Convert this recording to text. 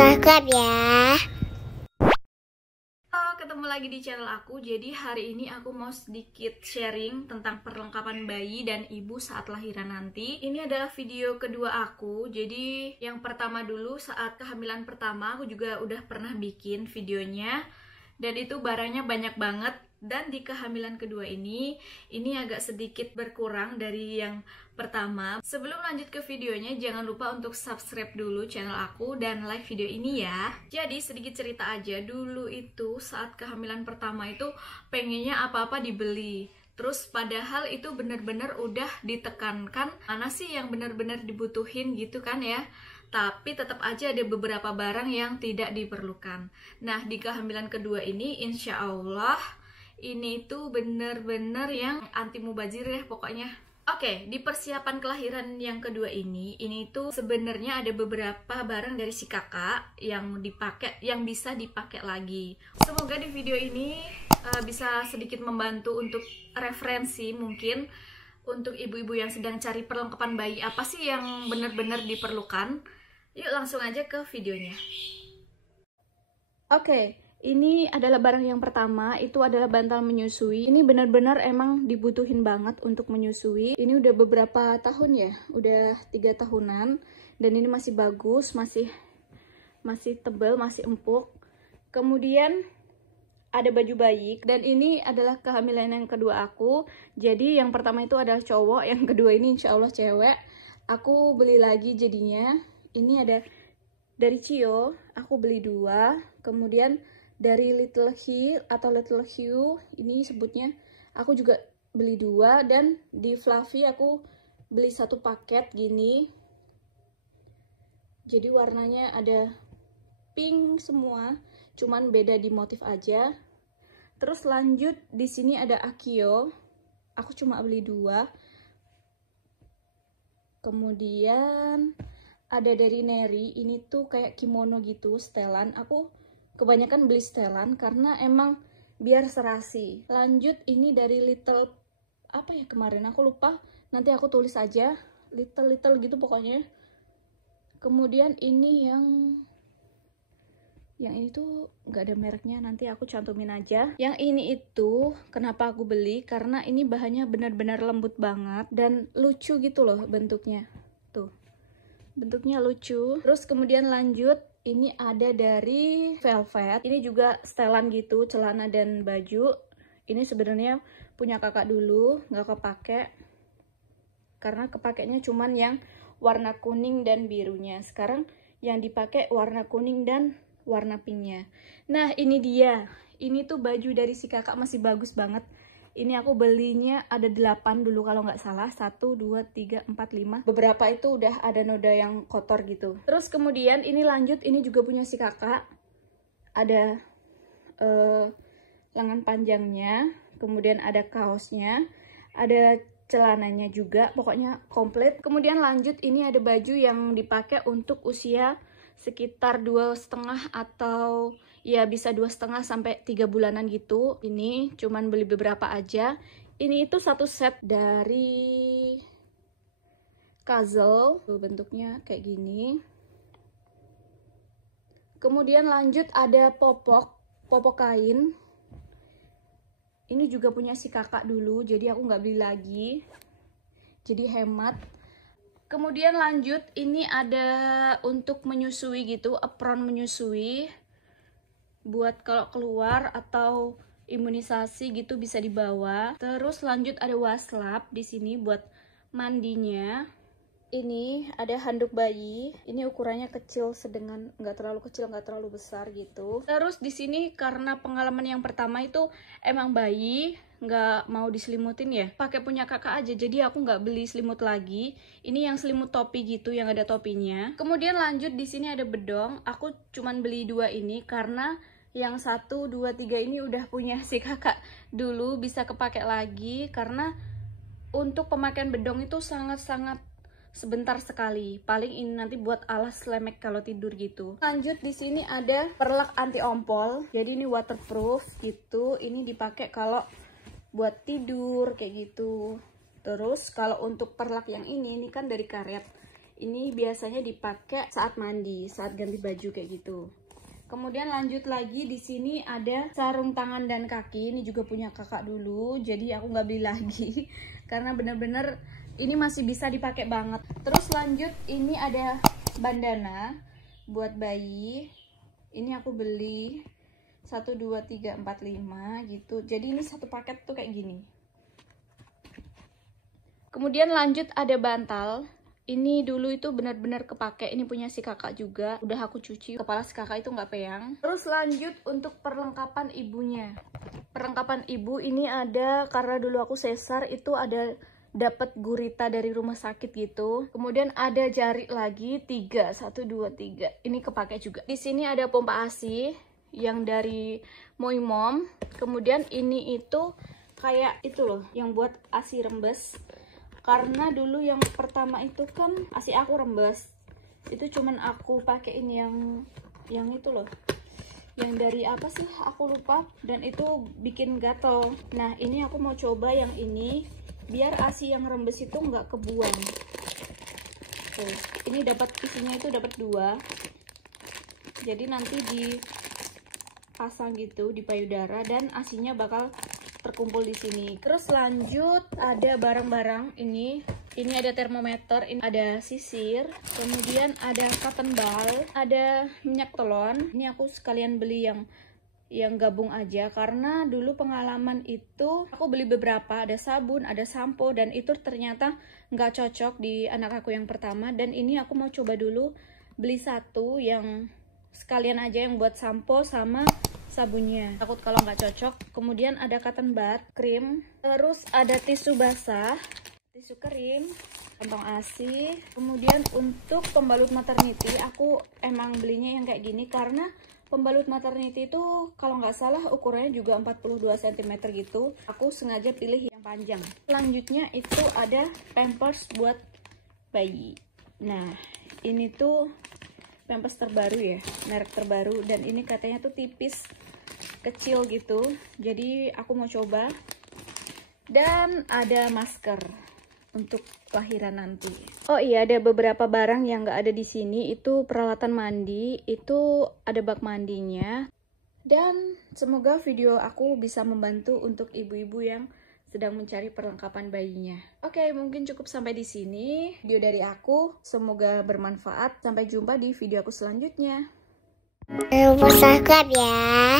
Subscribe ya. Halo, ketemu lagi di channel aku. Jadi hari ini aku mau sedikit sharing tentang perlengkapan bayi dan ibu saat lahiran nanti. Ini adalah video kedua aku. Jadi yang pertama dulu saat kehamilan pertama aku juga udah pernah bikin videonya. Dan itu barangnya banyak banget. Dan di kehamilan kedua ini agak sedikit berkurang dari yang pertama. Sebelum lanjut ke videonya, jangan lupa untuk subscribe dulu channel aku dan like video ini ya. Jadi sedikit cerita aja, dulu itu saat kehamilan pertama itu pengennya apa-apa dibeli. Terus padahal itu bener-bener udah ditekankan mana sih yang bener-bener dibutuhin gitu kan ya. Tapi tetap aja ada beberapa barang yang tidak diperlukan. Nah, di kehamilan kedua ini insya Allah ini tuh bener-bener yang anti mubazir ya pokoknya. Oke, di persiapan kelahiran yang kedua ini tuh sebenarnya ada beberapa barang dari si kakak yang dipakai, yang bisa dipakai lagi. Semoga di video ini bisa sedikit membantu untuk referensi mungkin untuk ibu-ibu yang sedang cari perlengkapan bayi apa sih yang benar-benar diperlukan. Yuk langsung aja ke videonya. Oke. Ini adalah barang yang pertama, itu adalah bantal menyusui. Ini benar-benar emang dibutuhin banget untuk menyusui. Ini udah beberapa tahun ya, udah 3 tahunan. Dan ini masih bagus, masih tebal, masih empuk. Kemudian ada baju bayi. Dan ini adalah kehamilan yang kedua aku. Jadi yang pertama itu adalah cowok, yang kedua ini insya Allah cewek. Aku beli lagi jadinya. Ini ada dari Cio, aku beli 2. Kemudian dari Little Hill atau Little Hue, ini sebutnya, aku juga beli 2. Dan di Fluffy aku beli 1 paket gini. Jadi warnanya ada pink semua, cuman beda di motif aja. Terus lanjut di sini ada Akio, aku cuma beli 2. Kemudian ada dari Neri, ini tuh kayak kimono gitu, setelan. Aku kebanyakan beli setelan karena emang biar serasi. Lanjut ini dari Little, apa ya kemarin aku lupa, nanti aku tulis aja, little gitu pokoknya. Kemudian ini yang ini tuh nggak ada mereknya, nanti aku cantumin aja. Yang ini itu kenapa aku beli, karena ini bahannya benar-benar lembut banget dan lucu gitu loh bentuknya. Tuh, bentuknya lucu. Terus kemudian lanjut, ini ada dari Velvet. Ini juga setelan gitu, celana dan baju. Ini sebenarnya punya kakak dulu, nggak kepake. Karena kepakainya cuman yang warna kuning dan birunya. Sekarang yang dipakai warna kuning dan warna pinknya. Nah, ini dia. Ini tuh baju dari si kakak masih bagus banget. Ini aku belinya ada 8 dulu kalau nggak salah. 1, 2, 3, 4, 5. Beberapa itu udah ada noda yang kotor gitu. Terus kemudian ini lanjut, ini juga punya si kakak. Ada lengan panjangnya. Kemudian ada kaosnya. Ada celananya juga. Pokoknya komplit. Kemudian lanjut, ini ada baju yang dipakai untuk usia sekitar 2,5 atau ya bisa 2,5 sampai 3 bulanan gitu. Ini cuman beli beberapa aja. Ini itu 1 set dari Kazel. Bentuknya kayak gini. Kemudian lanjut ada popok kain. Ini juga punya si kakak dulu, jadi aku nggak beli lagi. Jadi hemat. Kemudian lanjut, ini ada untuk menyusui gitu, apron menyusui. Buat kalau keluar atau imunisasi gitu bisa dibawa. Terus lanjut ada waslap di sini buat mandinya. Ini ada handuk bayi. Ini ukurannya kecil sedengan, nggak terlalu kecil, nggak terlalu besar gitu. Terus di sini karena pengalaman yang pertama itu emang bayi nggak mau diselimutin ya, pakai punya kakak aja, jadi aku nggak beli selimut lagi. Ini yang selimut topi gitu, yang ada topinya. Kemudian lanjut di sini ada bedong. Aku cuman beli 2 ini karena yang 1, 2, 3 ini udah punya si kakak dulu, bisa kepake lagi. Karena untuk pemakaian bedong itu sangat-sangat sebentar sekali. Paling ini nanti buat alas lemek kalau tidur gitu. Lanjut di sini ada perlak anti ompol. Jadi ini waterproof gitu. Ini dipakai kalau buat tidur kayak gitu. Terus kalau untuk perlak yang ini kan dari karet. Ini biasanya dipakai saat mandi, saat ganti baju kayak gitu. Kemudian lanjut lagi, di sini ada sarung tangan dan kaki. Ini juga punya kakak dulu, jadi aku nggak beli lagi karena bener-bener ini masih bisa dipakai banget. Terus lanjut, ini ada bandana buat bayi. Ini aku beli 1, 2, 3, 4, 5 gitu. Jadi ini satu paket tuh kayak gini. Kemudian lanjut ada bantal. Ini dulu itu benar-benar kepake. Ini punya si kakak juga. Udah aku cuci. Kepala si kakak itu nggak peyang. Terus lanjut untuk perlengkapan ibunya. Perlengkapan ibu ini ada karena dulu aku sesar, itu ada dapat gurita dari rumah sakit gitu. Kemudian ada jari lagi 3, 1, 2, 3. Ini kepake juga. Di sini ada pompa ASI yang dari Moi Mom. Kemudian ini itu kayak itu loh, yang buat ASI rembes. Karena dulu yang pertama itu kan ASI aku rembes. Itu cuman aku pakein yang itu loh. Yang dari apa sih? Aku lupa. Dan itu bikin gatel. Nah, ini aku mau coba yang ini biar ASI yang rembes itu nggak kebuang. Tuh, ini dapat isinya itu dapat 2. Jadi nanti dipasang gitu di payudara dan ASInya bakal terkumpul di sini. Terus lanjut ada barang-barang ini ada termometer, ini ada sisir, kemudian ada cotton ball, ada minyak telon. Ini aku sekalian beli yang gabung aja karena dulu pengalaman itu aku beli beberapa, ada sabun, ada sampo, dan itu ternyata nggak cocok di anak aku yang pertama. Dan ini aku mau coba dulu beli satu yang sekalian aja yang buat sampo sama sabunnya, takut kalau nggak cocok. Kemudian ada cotton bud, krim, terus ada tisu basah, tisu kering, kantong ASI. Kemudian untuk pembalut maternity aku emang belinya yang kayak gini karena pembalut maternity itu kalau nggak salah ukurannya juga 42 cm gitu. Aku sengaja pilih yang panjang. Selanjutnya itu ada pampers buat bayi. Nah, ini tuh pampers terbaru ya, merek terbaru, dan ini katanya tuh tipis, kecil gitu. Jadi aku mau coba. Dan ada masker untuk lahiran nanti. Oh iya, ada beberapa barang yang nggak ada di sini. Itu peralatan mandi, itu ada bak mandinya. Dan semoga video aku bisa membantu untuk ibu-ibu yang sedang mencari perlengkapan bayinya. Oke, mungkin cukup sampai di sini video dari aku. Semoga bermanfaat. Sampai jumpa di video aku selanjutnya. Jangan lupa subscribe ya.